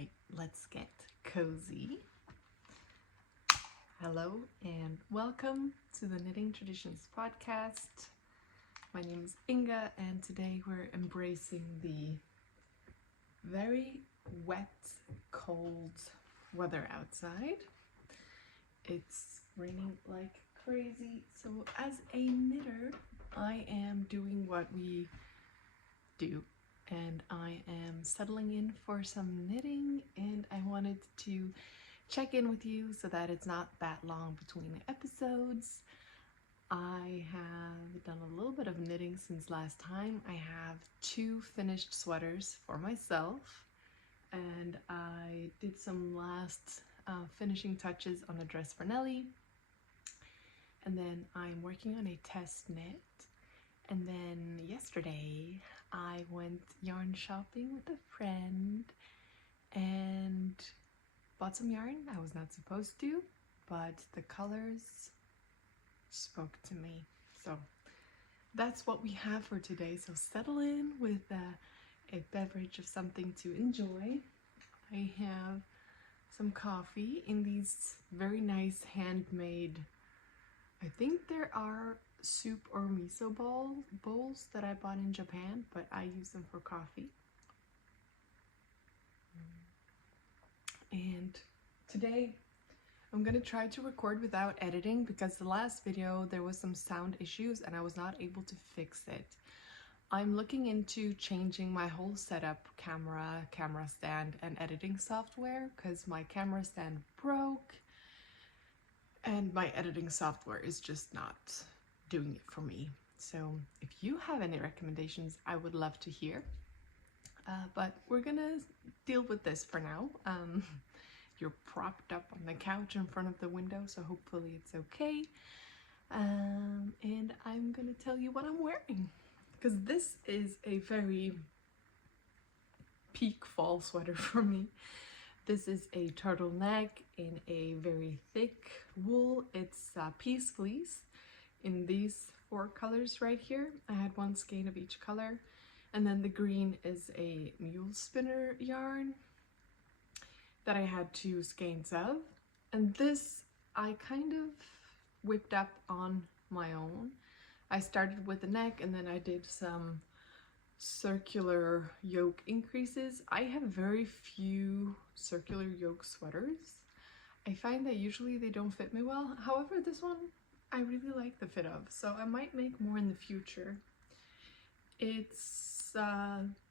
right, let's get cozy. Hello and welcome to the Knitting Traditions Podcast. My name is Inga and today we're embracing the very wet, cold weather outside. It's raining like crazy, so as a knitter, I am doing what we do. And I am settling in for some knitting, and I wanted to check in with you so that it's not that long between episodes. I have done a little bit of knitting since last time. I have 2 finished sweaters for myself, and I did some last finishing touches on a dress for Nelly, and then I'm working on a test knit. And then yesterday I went yarn shopping with a friend and bought some yarn. I was not supposed to, but the colors spoke to me. So that's what we have for today. So settle in with a beverage of something to enjoy. I have some coffee in these very nice handmade, I think there are soup or miso bowls that I bought in Japan, but I use them for coffee. And today I'm gonna try to record without editing because the last video there was some sound issues and I was not able to fix it. I'm looking into changing my whole setup, camera stand, and editing software because my camera stand broke and my editing software is just not doing it for me. So if you have any recommendations, I would love to hear. But we're gonna deal with this for now. You're propped up on the couch in front of the window, so hopefully it's okay. And I'm gonna tell you what I'm wearing, because this is a very peak fall sweater for me. This is a turtleneck in a very thick wool. It's peacefleece in these 4 colors right here. I had 1 skein of each color, and then the green is a mule spinner yarn that I had 2 skeins of, and this I kind of whipped up on my own. I started with the neck and then I did some circular yoke increases. I have very few circular yoke sweaters. I find that usually they don't fit me well. However, this one I really like the fit of, so I might make more in the future. It's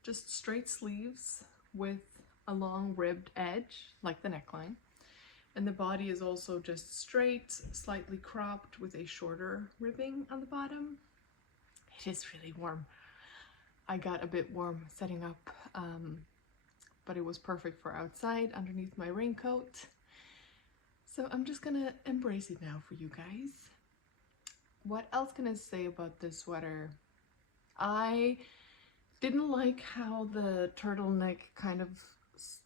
just straight sleeves with a long ribbed edge, like the neckline. And the body is also just straight, slightly cropped with a shorter ribbing on the bottom. It is really warm. I got a bit warm setting up, but it was perfect for outside underneath my raincoat. So I'm just gonna embrace it now for you guys. What else can I say about this sweater? I didn't like how the turtleneck kind of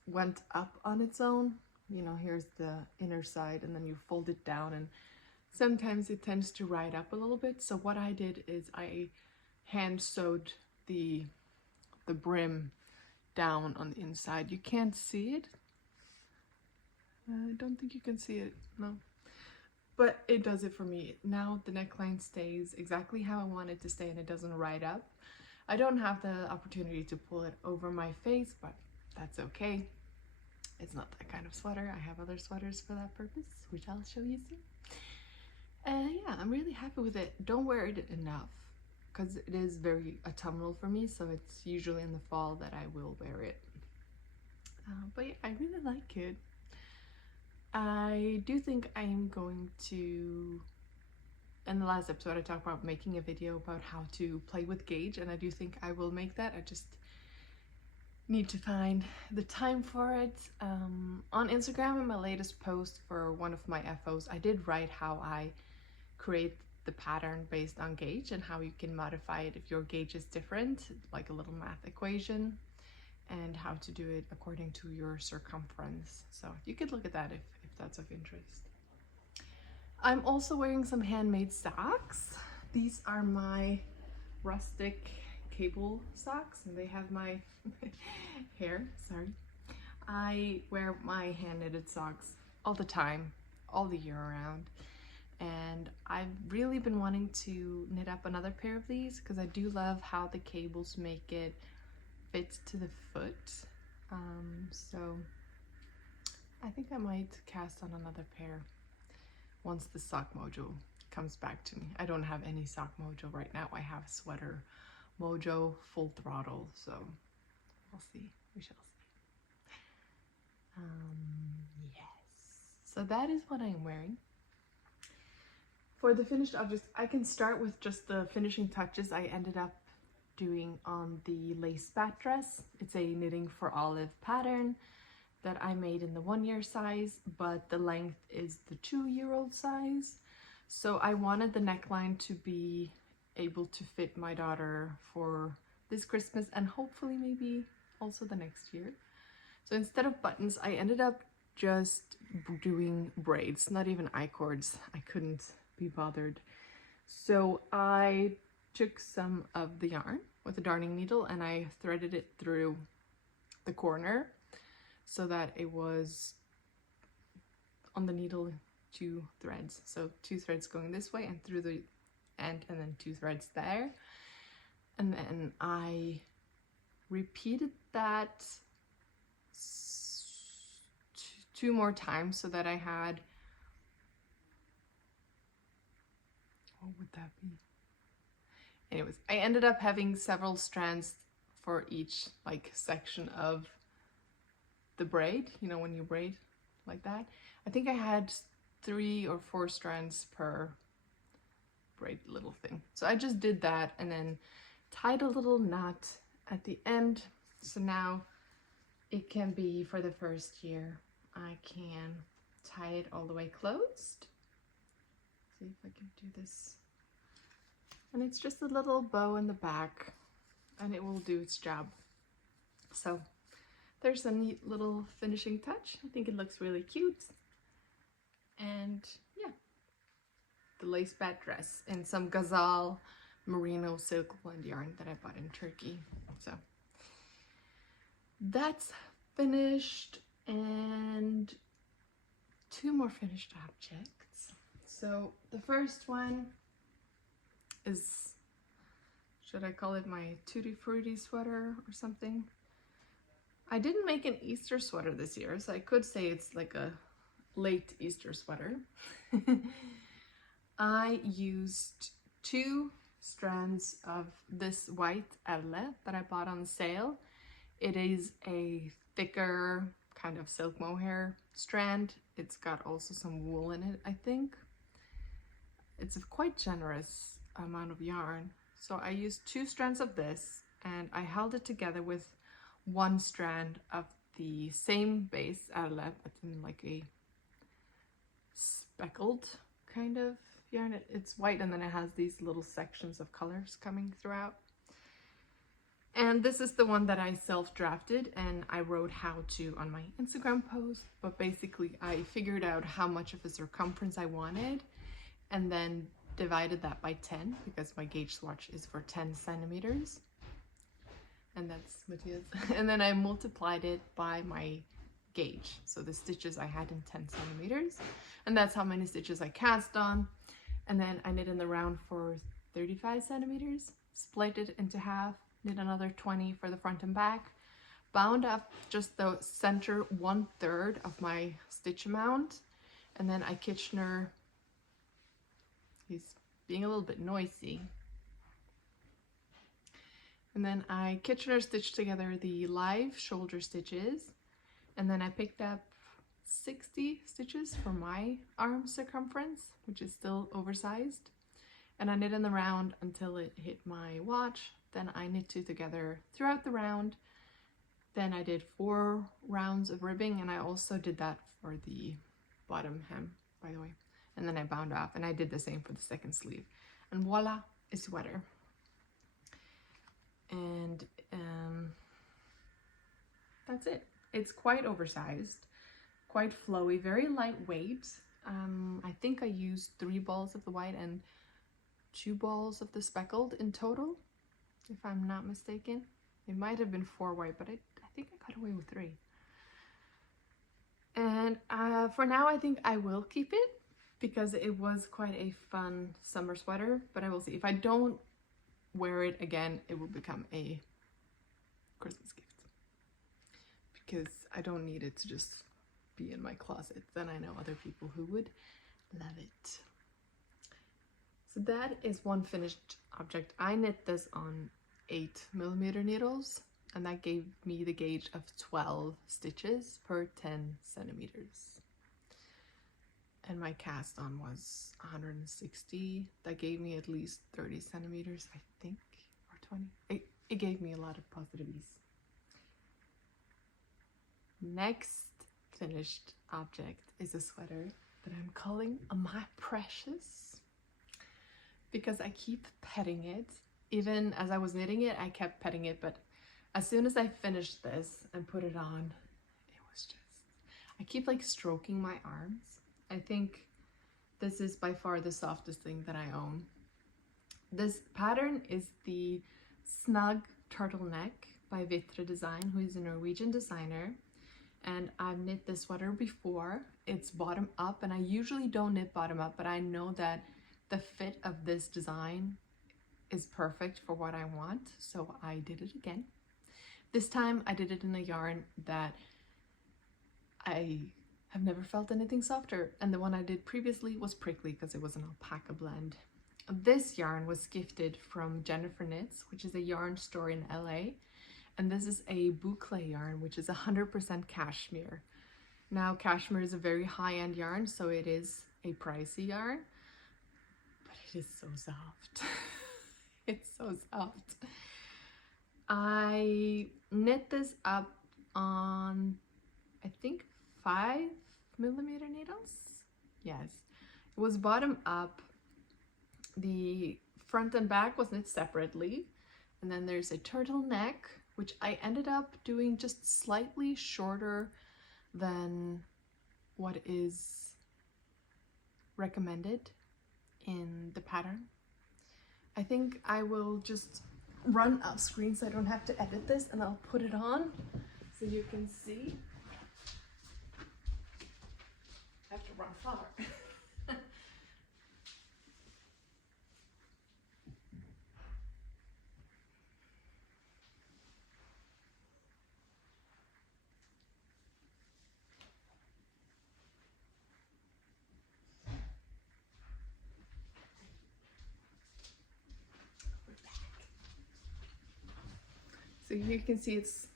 went up on its own. You know, here's the inner side and then you fold it down, and sometimes it tends to ride up a little bit. So what I did is I hand sewed the brim down on the inside. You can't see it. I don't think you can see it, no. But it does it for me. Now the neckline stays exactly how I want it to stay and it doesn't ride up. I don't have the opportunity to pull it over my face, but that's okay. It's not that kind of sweater. I have other sweaters for that purpose, which I'll show you soon. Yeah, I'm really happy with it. Don't wear it enough because it is very autumnal for me, so it's usually in the fall that I will wear it. But yeah, I really like it. I do think I'm going to, in the last episode I talked about making a video about how to play with gauge, and I do think I will make that. I just need to find the time for it. On Instagram, in my latest post for one of my FOs, I did write how I create the pattern based on gauge and how you can modify it if your gauge is different, like a little math equation, and how to do it according to your circumference. So you could look at that if that's of interest. I'm also wearing some handmade socks. These are my rustic cable socks and they have my hair, sorry. I wear my hand knitted socks all the time, all the year around. And I've really been wanting to knit up another pair of these because I do love how the cables make it fit to the foot. So I think I might cast on another pair once the sock mojo comes back to me. I don't have any sock mojo right now. I have sweater mojo full throttle, so we'll see. We shall see. Yes. So that is what I'm wearing. For the finished objects, I can start with just the finishing touches I ended up doing on the lacebat dress. It's a knitting for olive pattern that I made in the 1-year size, but the length is the 2-year-old size. So I wanted the neckline to be able to fit my daughter for this Christmas and hopefully maybe also the next year. So instead of buttons, I ended up just doing braids, not even I-cords. I couldn't be bothered. So I took some of the yarn with a darning needle and I threaded it through the corner so that it was on the needle 2 threads. So 2 threads going this way and through the end, and then 2 threads there. And then I repeated that 2 more times so that I had, what would that be? Anyways, I ended up having several strands for each like section of the braid, you know, when you braid like that. I think I had 3 or 4 strands per braid little thing. So I just did that and then tied a little knot at the end. So now it can be, for the first year, I can tie it all the way closed. See if I can do this. And it's just a little bow in the back and it will do its job. So there's a neat little finishing touch. I think it looks really cute. And yeah, the lacebat dress in some gazzal merino silk blend yarn that I bought in Turkey. So that's finished, and 2 more finished objects. So the first one is, should I call it my Tutti Frutti sweater or something? I didn't make an Easter sweater this year, so I could say it's like a late Easter sweater. I used 2 strands of this white erle that I bought on sale. It is a thicker kind of silk mohair strand. It's got also some wool in it, I think. It's a quite generous amount of yarn. So I used 2 strands of this and I held it together with 1 strand of the same base erle, but in like a speckled kind of yarn. It's white and then it has these little sections of colors coming throughout. And this is the one that I self-drafted and I wrote how to on my Instagram post, but basically I figured out how much of a circumference I wanted and then divided that by 10 because my gauge swatch is for 10 centimeters. And that's Matthias. And then I multiplied it by my gauge. So the stitches I had in 10 centimeters. And that's how many stitches I cast on. And then I knit in the round for 35 centimeters, split it into half, knit another 20 for the front and back, bound up just the center 1/3 of my stitch amount, and then I Kitchener, he's being a little bit noisy, and then I Kitchener stitched together the live shoulder stitches, and then I picked up 60 stitches for my arm circumference, which is still oversized, and I knit in the round until it hit my watch. Then I knit 2 together throughout the round. Then I did 4 rounds of ribbing, and I also did that for the bottom hem, by the way. And then I bound off, and I did the same for the second sleeve. And voila, a sweater. And that's it. It's quite oversized, quite flowy, very lightweight. I think I used 3 balls of the white and 2 balls of the speckled in total, if I'm not mistaken. It might have been 4 white, but I think I got away with 3. And for now, I think I will keep it because it was quite a fun summer sweater, but I will see. If I don't wear it again, it will become a Christmas gift because I don't need it to just be in my closet. Then I know other people who would love it. So that is one finished object. I knit this on 8mm needles, and that gave me the gauge of 12 stitches per 10 centimeters. And my cast on was 160. That gave me at least 30 centimeters, I think, or 20. It gave me a lot of positive ease. Next finished object is a sweater that I'm calling my precious because I keep petting it. Even as I was knitting it, I kept petting it, but as soon as I finished this and put it on, it was just, I keep like stroking my arms. I think this is by far the softest thing that I own. This pattern is the Snug turtleneck by Wittre design, who is a Norwegian designer. And I've knit this sweater before. It's bottom up, and I usually don't knit bottom up, but I know that the fit of this design is perfect for what I want, so I did it again. This time I did it in a yarn that I have never felt anything softer, and the one I did previously was prickly because it was an alpaca blend. This yarn was gifted from Jennifer Knits, which is a yarn store in LA, and this is a boucle yarn, which is 100% cashmere. Now, cashmere is a very high-end yarn, so it is a pricey yarn, but it is so soft. It's so soft. I knit this up on, I think, 5mm needles. Yes, it was bottom up. The front and back was knit separately, and then there's a turtleneck, which I ended up doing just slightly shorter than what is recommended in the pattern. I think I will just run off screen so I don't have to edit this, and I'll put it on so you can see. I have to run far. So you can see it's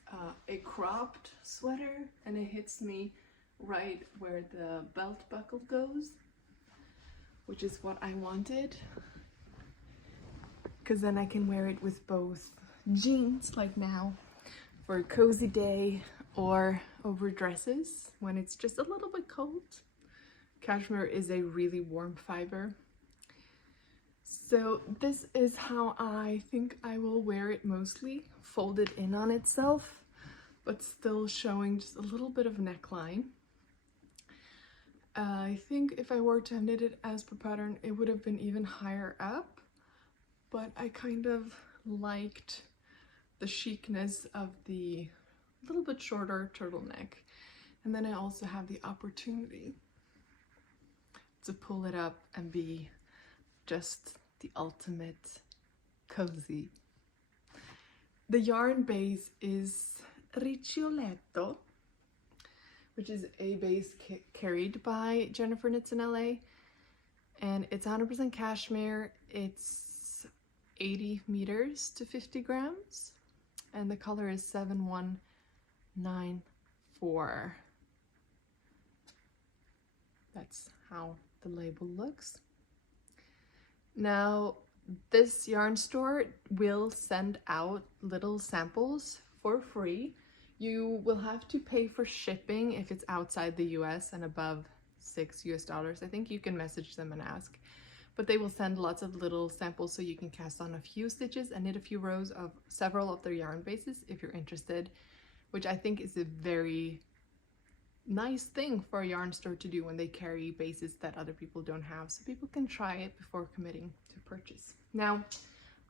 a cropped sweater, and it hits me right where the belt buckle goes, which is what I wanted, because then I can wear it with both jeans, like now, for a cozy day, or over dresses when it's just a little bit cold. Cashmere is a really warm fiber. So this is how I think I will wear it mostly, folded in on itself, but still showing just a little bit of neckline. I think if I were to have knitted as per pattern, it would have been even higher up, but I kind of liked the chicness of the little bit shorter turtleneck. And then I also have the opportunity to pull it up and be just the ultimate cozy. The yarn base is riccioletto, which is a base carried by Jennifer Knits in LA, and it's 100% cashmere. It's 80 meters to 50 grams, and the color is 7194. That's how the label looks. Now, this yarn store will send out little samples for free. You will have to pay for shipping if it's outside the US and above $6. I think you can message them and ask, but they will send lots of little samples so you can cast on a few stitches and knit a few rows of several of their yarn bases if you're interested, which I think is a very nice thing for a yarn store to do when they carry bases that other people don't have, so people can try it before committing to purchase. Now,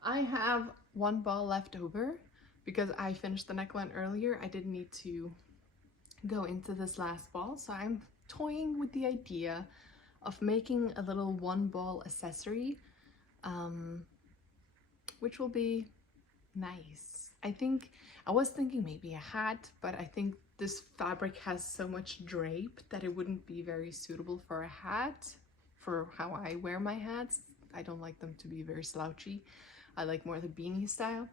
I have one ball left over because I finished the neckline earlier. I didn't need to go into this last ball. So I'm toying with the idea of making a little one ball accessory, which will be nice. I was thinking maybe a hat, but I think this fabric has so much drape that it wouldn't be very suitable for a hat, for how I wear my hats. I don't like them to be very slouchy. I like more the beanie style.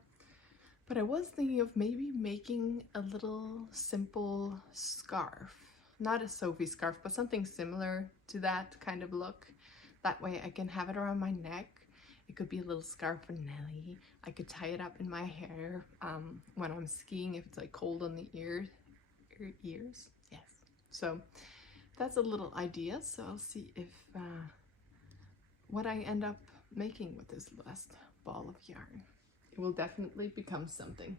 But I was thinking of maybe making a little simple scarf. Not a Sophie scarf, but something similar to that kind of look. That way I can have it around my neck. It could be a little scarf for Nelly. I could tie it up in my hair when I'm skiing if it's like cold on the ears. Yes. So that's a little idea. So I'll see if what I end up making with this last ball of yarn. It will definitely become something,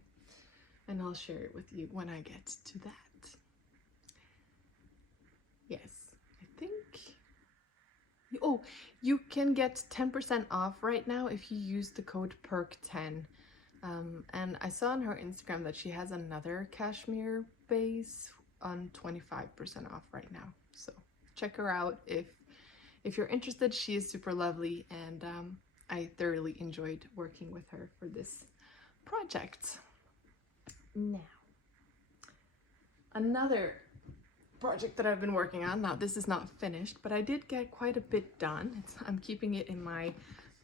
and I'll share it with you when I get to that. Yes, I think. Oh, you can get 10% off right now if you use the code PERK10. And I saw on her Instagram that she has another cashmere base on 25% off right now. So check her out if you're interested. She is super lovely, and I thoroughly enjoyed working with her for this project. Now, another project that I've been working on. Now, this is not finished, but I did get quite a bit done. I'm keeping it in my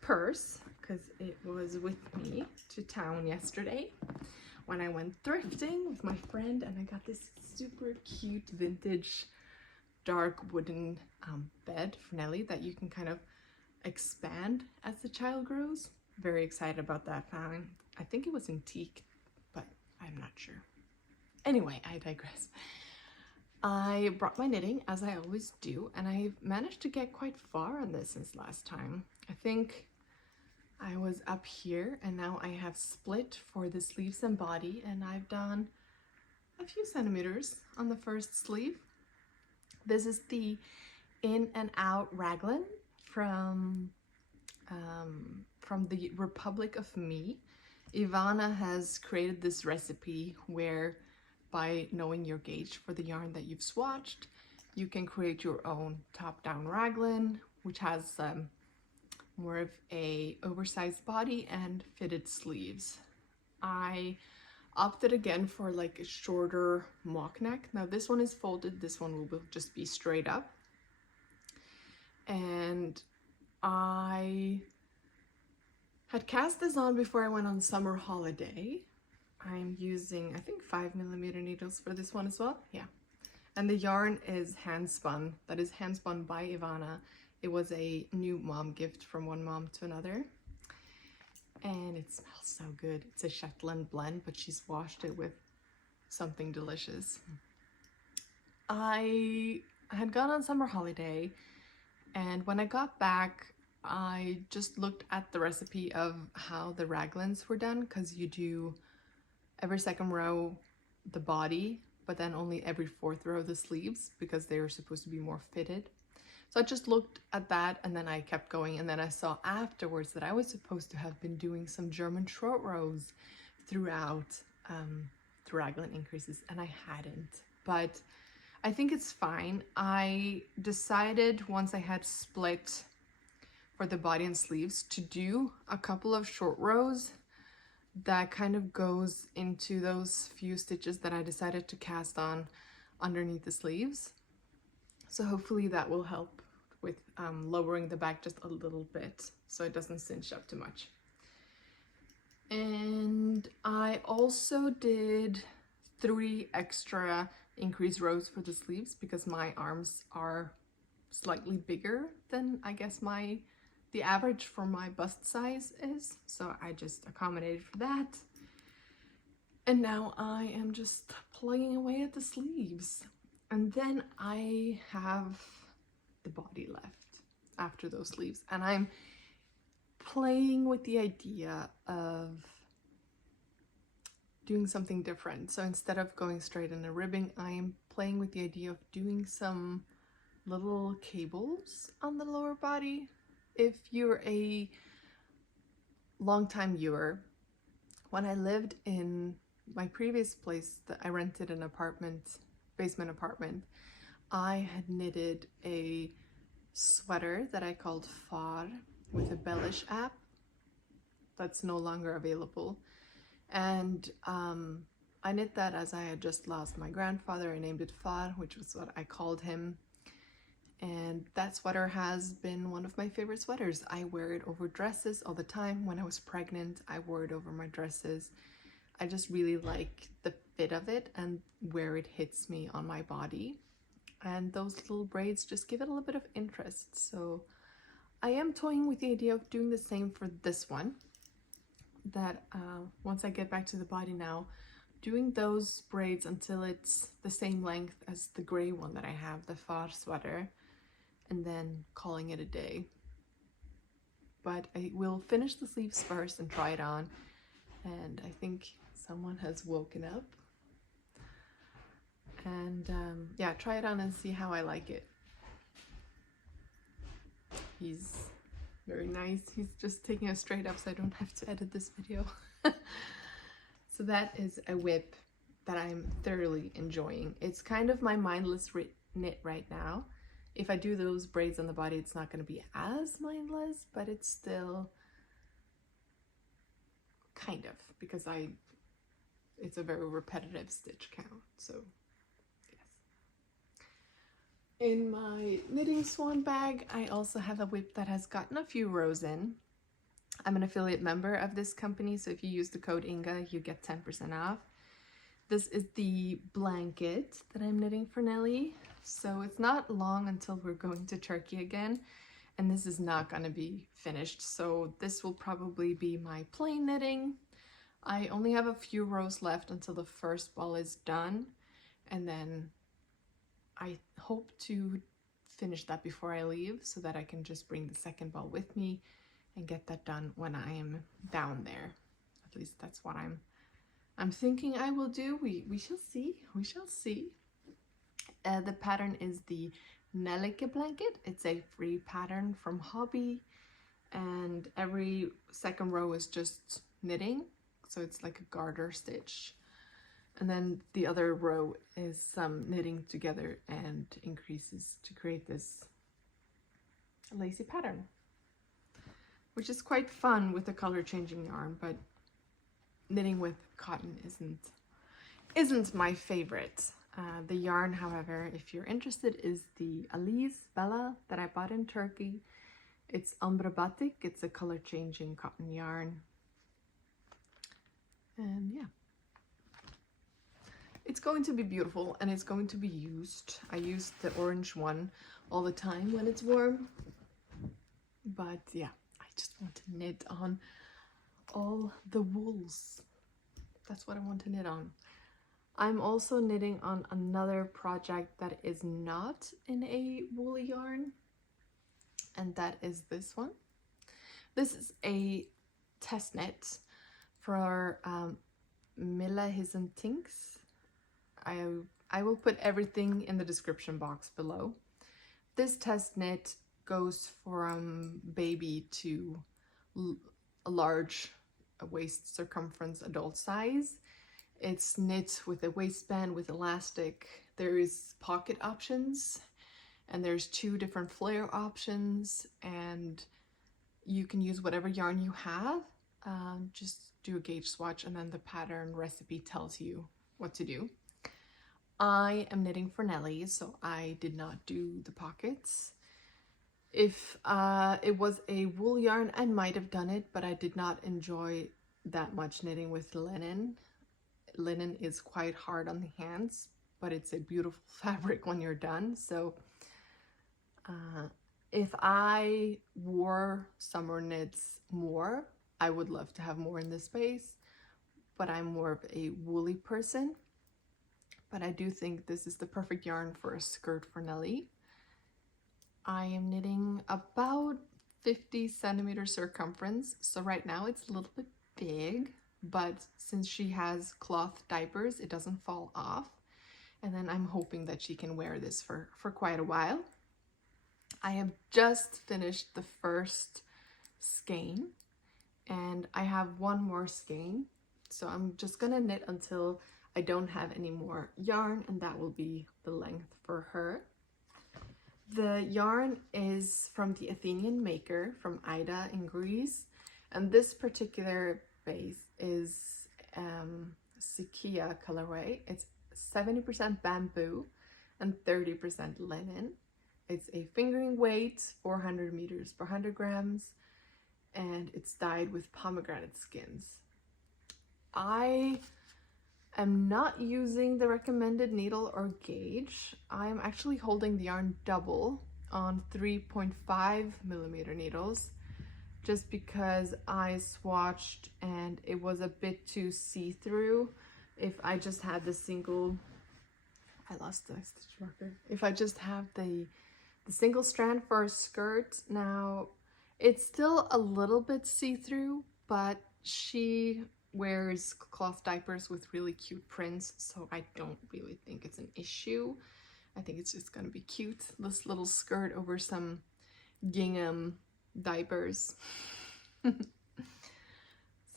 purse because it was with me to town yesterday when I went thrifting with my friend, and I got this super cute vintage dark wooden bed for Nelly that you can kind of expand as the child grows. Very excited about that. I think it was in teak, but I'm not sure. Anyway, I digress. I brought my knitting, as I always do, and I've managed to get quite far on this since last time. I think I was up here, and now I have split for the sleeves and body, and I've done a few centimeters on the first sleeve. This is the In and Out raglan from the Republic of Me. Ivana has created this recipe where, by knowing your gauge for the yarn that you've swatched, you can create your own top-down raglan, which has more of a oversized body and fitted sleeves. I opted again for like a shorter mock neck. Now this one is folded, this one will just be straight up. And I had cast this on before I went on summer holiday. I'm using, I think, 5mm needles for this one as well. Yeah. And the yarn is hand spun. That is hand spun by Ivana. It was a new mom gift from one mom to another. And it smells so good. It's a Shetland blend, but she's washed it with something delicious. I had gone on summer holiday, and when I got back, I just looked at the recipe of how the raglans were done, because you do every second row the body, but then only every fourth row the sleeves, because they were supposed to be more fitted. So I just looked at that, and then I kept going, and then I saw afterwards that I was supposed to have been doing some German short rows throughout the raglan increases, and I hadn't. But I think it's fine. I decided once I had split for the body and sleeves to do a couple of short rows that kind of goes into those few stitches that I decided to cast on underneath the sleeves. So hopefully that will help with lowering the back just a little bit so it doesn't cinch up too much. And I also did 3 extra increase rows for the sleeves because my arms are slightly bigger than I guess the average for my bust size is. So I just accommodated for that. And now I am just plugging away at the sleeves. And then I have the body left after those sleeves. And I'm playing with the idea of doing something different. So instead of going straight in a ribbing, I am playing with the idea of doing some little cables on the lower body. If you're a longtime viewer, when I lived in my previous place, that I rented an apartment basement apartment, I had knitted a sweater that I called far with a bellish app that's no longer available. And I knit that as I had just lost my grandfather. I named it Far, which was what I called him. And that sweater has been one of my favorite sweaters. I wear it over dresses all the time. When I was pregnant, I wore it over my dresses. I just really like the fit of it and where it hits me on my body. And those little braids just give it a little bit of interest. So I am toying with the idea of doing the same for this one. That once I get back to the body now, doing those braids until it's the same length as the gray one that I have, the far sweater, and then calling it a day. But I will finish the sleeves first and try it on. And I think someone has woken up. And yeah, try it on and see how I like it. He's very nice. He's just taking us straight up so I don't have to edit this video. So that is a whip that I'm thoroughly enjoying. It's kind of my mindless knit right now. If I do those braids on the body, it's not going to be as mindless, but it's still kind of, because it's a very repetitive stitch count. So yes. In my knitting swan bag, I also have a whip that has gotten a few rows in. I'm an affiliate member of this company, so if you use the code Inga, you get 10% off. This is the blanket that I'm knitting for Nelly. So it's not long until we're going to Turkey again, and this is not going to be finished. So this will probably be my plain knitting. I only have a few rows left until the first ball is done, and then I hope to finish that before I leave so that I can just bring the second ball with me and get that done when I am down there. At least that's what I'm thinking I will do. We shall see. We shall see. The pattern is the nellike blanket. It's a free pattern from Hobbii, and every second row is just knitting, so it's like a garter stitch, and then the other row is some knitting together and increases to create this lacy pattern, which is quite fun with the color changing yarn, but knitting with cotton isn't my favorite. The yarn, however, if you're interested, is the alize Bella that I bought in Turkey. It's ombre batik. It's a color changing cotton yarn. And yeah, it's going to be beautiful and it's going to be used. I use the orange one all the time when it's warm. But yeah, I just want to knit on all the wools. That's what I want to knit on. I'm also knitting on another project that is not in a woolly yarn, and that is this one. This is a testknit for Mille Tinks. I will put everything in the description box below. This testknit goes from baby to a large waist circumference adult size. It's knit with a waistband with elastic. There is pocket options, and there's 2 different flare options, and you can use whatever yarn you have. Just do a gauge swatch, and then the pattern recipe tells you what to do. I am knitting for Nelly, so I did not do the pockets. If it was a wool yarn, I might have done it, but I did not enjoy that much knitting with linen. Linen is quite hard on the hands, but it's a beautiful fabric when you're done. So if I wore summer knits more, I would love to have more in this space, but I'm more of a woolly person. But I do think this is the perfect yarn for a skirt for Nelly. I am knitting about 50 centimeter circumference, so right now it's a little bit big, but since she has cloth diapers, it doesn't fall off. And then I'm hoping that she can wear this for quite a while. I have just finished the first skein, and I have one more skein. So I'm just gonna knit until I don't have any more yarn, and that will be the length for her. The yarn is from the Athenian maker from Ida in Greece, and this particular base is Sikia colorway. It's 70% bamboo and 30% linen. It's a fingering weight, 400 meters per 100 grams, and it's dyed with pomegranate skins. I am not using the recommended needle or gauge. I'm actually holding the yarn double on 3.5 millimeter needles, just because I swatched and it was a bit too see-through. If I just had the single, I lost the stitch marker. If I just have the single strand for a skirt, now it's still a little bit see-through, but she wears cloth diapers with really cute prints, so I don't really think it's an issue. I think it's just gonna be cute, this little skirt over some gingham diapers. So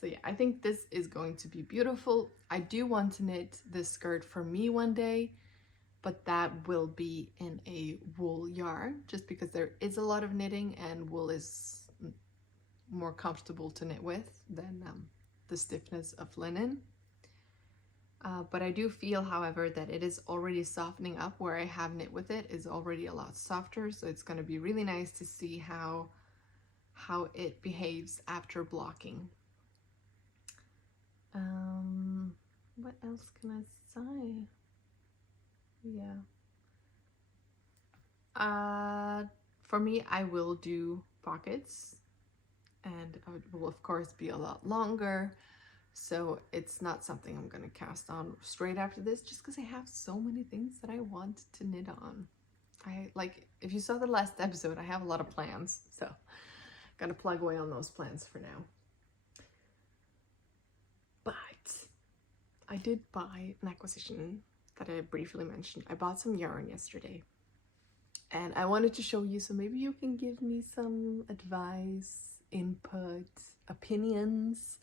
yeah, I think this is going to be beautiful. I do want to knit this skirt for me one day, but that will be in a wool yarn, just because there is a lot of knitting and wool is more comfortable to knit with than the stiffness of linen. But I do feel, however, that it is already softening up. Where I have knit with it is already a lot softer, so it's going to be really nice to see how it behaves after blocking. What else can I say? Yeah. For me, I will do pockets, and it will of course be a lot longer, so it's not something I'm gonna cast on straight after this, just because I have so many things that I want to knit on. If you saw the last episode, I have a lot of plans, so gotta plug away on those plans for now. But I did buy an acquisition that I briefly mentioned. I bought some yarn yesterday, and I wanted to show you, so maybe you can give me some advice, input, opinions.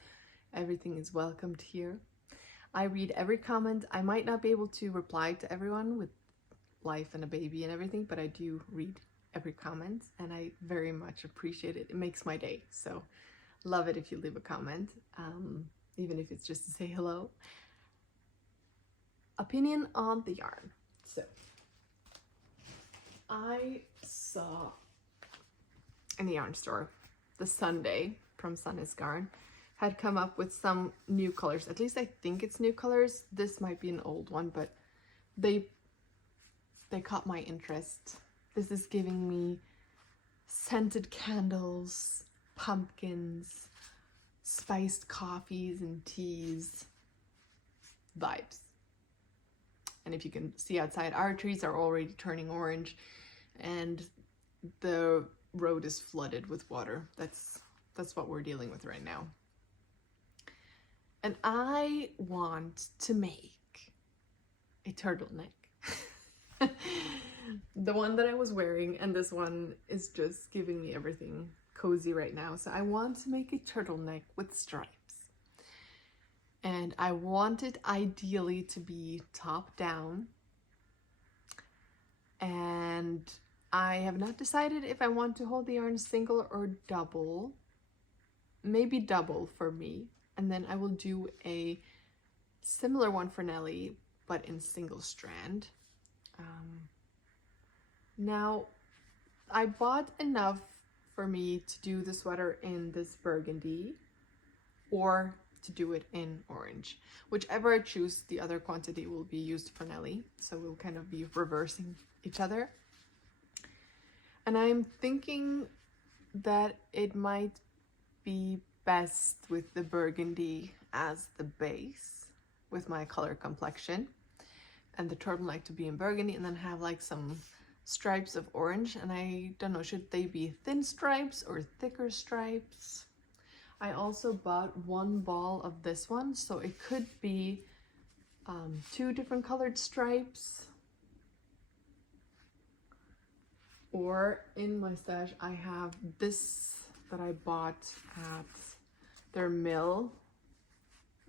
Everything is welcomed here. I read every comment. I might not be able to reply to everyone with life and a baby and everything, but I do read every comment, and I very much appreciate it. It makes my day, so love it if you leave a comment, even if it's just to say hello. Opinion on the yarn. So I saw in the yarn store, the Sunday from Sunnis Garn had come up with some new colors. At least I think it's new colors. This might be an old one, but they caught my interest. This is giving me scented candles, pumpkins, spiced coffees and teas vibes. And if you can see outside, our trees are already turning orange and the road is flooded with water. That's what we're dealing with right now. And I want to make a turtleneck. The one that I was wearing, and this one is just giving me everything cozy right now. So I want to make a turtleneck with stripes. And I want it ideally to be top down. And I have not decided if I want to hold the yarn single or double. Maybe double for me. And then I will do a similar one for Nelly, but in single strand. Now, I bought enough for me to do the sweater in this burgundy, or to do it in orange. Whichever I choose, the other quantity will be used for Nelly, so we'll kind of be reversing each other. And I'm thinking that it might be best with the burgundy as the base, with my color complexion, and the turtleneck to be in burgundy, and then have like some stripes of orange. And I don't know, should they be thin stripes or thicker stripes? I also bought one ball of this one, so it could be 2 different colored stripes. Or in my stash, I have this that I bought at their mill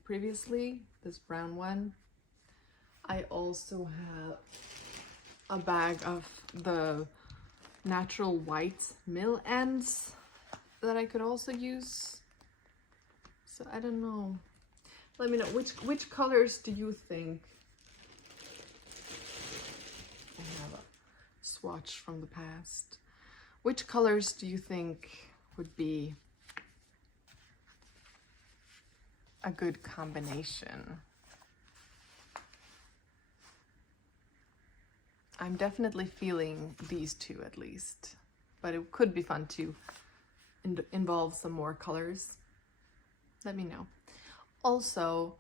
previously, this brown one. I also have a bag of the natural white mill ends that I could also use. So I don't know. Let me know which colors do you think? I have a swatch from the past. Which colors do you think would be a good combination? I'm definitely feeling these two at least, but it could be fun to involve some more colors. Let me know. Also,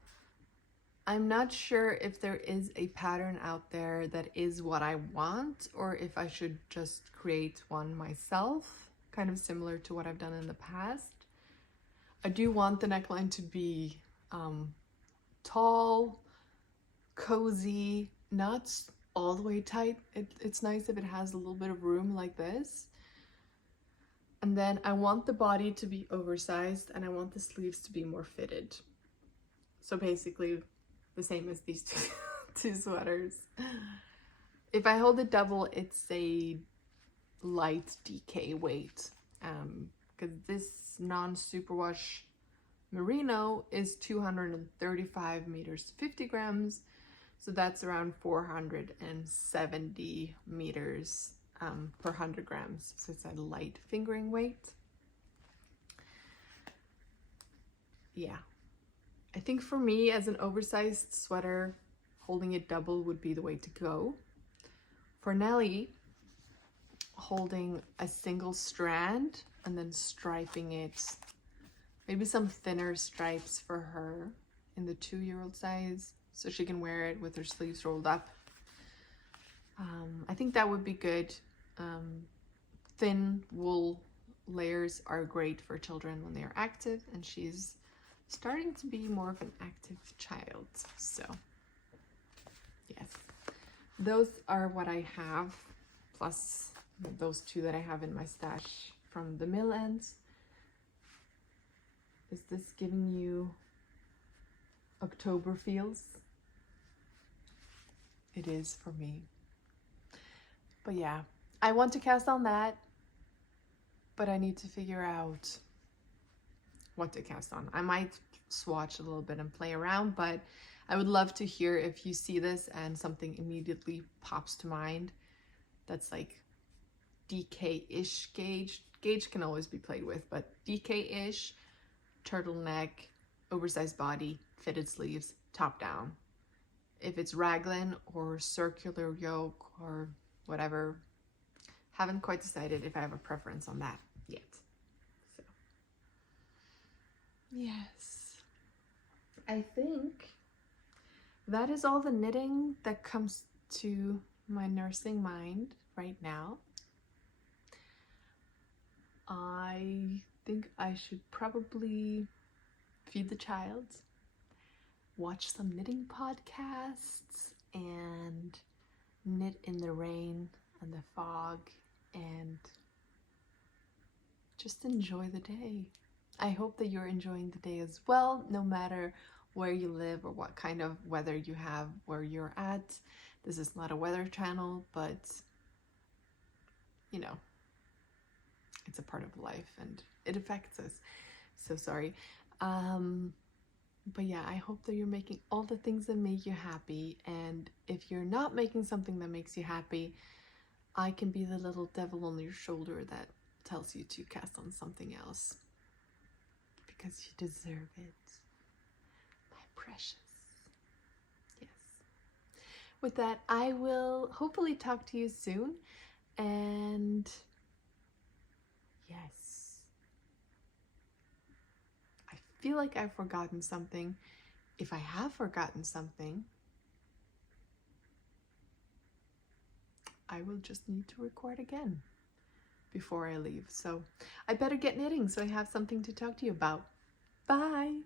I'm not sure if there is a pattern out there that is what I want, or if I should just create one myself, kind of similar to what I've done in the past. I do want the neckline to be tall, cozy, not all the way tight. It's nice if it has a little bit of room like this. And then I want the body to be oversized, and I want the sleeves to be more fitted. So basically the same as these two sweaters. If I hold it double, it's a light DK weight, because this non-superwash merino is 235 meters, 50 grams. So that's around 470 meters per 100 grams. So it's a light fingering weight. Yeah. I think for me, as an oversized sweater, holding it double would be the way to go. For Nelly, holding a single strand and then striping it, maybe some thinner stripes for her in the 2-year-old size, so she can wear it with her sleeves rolled up. I think that would be good. Thin wool layers are great for children when they are active, and she's starting to be more of an active child. So yes, those are what I have, plus those two that I have in my stash from the mill ends. Is this giving you October feels? It is for me. But yeah, I want to cast on that, but I need to figure out what to cast on. I might swatch a little bit and play around, but I would love to hear if you see this and something immediately pops to mind that's like DK-ish gauge. Gauge can always be played with, but DK-ish, turtleneck, oversized body, fitted sleeves, top down. If it's raglan or circular yoke or whatever, haven't quite decided if I have a preference on that yet. So yes, I think that is all the knitting that comes to my nursing mind right now. I think I should probably feed the child, watch some knitting podcasts, and knit in the rain and the fog, and just enjoy the day. I hope that you're enjoying the day as well, no matter where you live or what kind of weather you have where you're at. This is not a weather channel, but you know, it's a part of life and it affects us. So sorry. But yeah, I hope that you're making all the things that make you happy. And if you're not making something that makes you happy, I can be the little devil on your shoulder that tells you to cast on something else, because you deserve it, my precious. Yes. With that, I will hopefully talk to you soon. And yes, I feel like I've forgotten something. If I have forgotten something, I will just need to record again before I leave. So I better get knitting so I have something to talk to you about. Bye!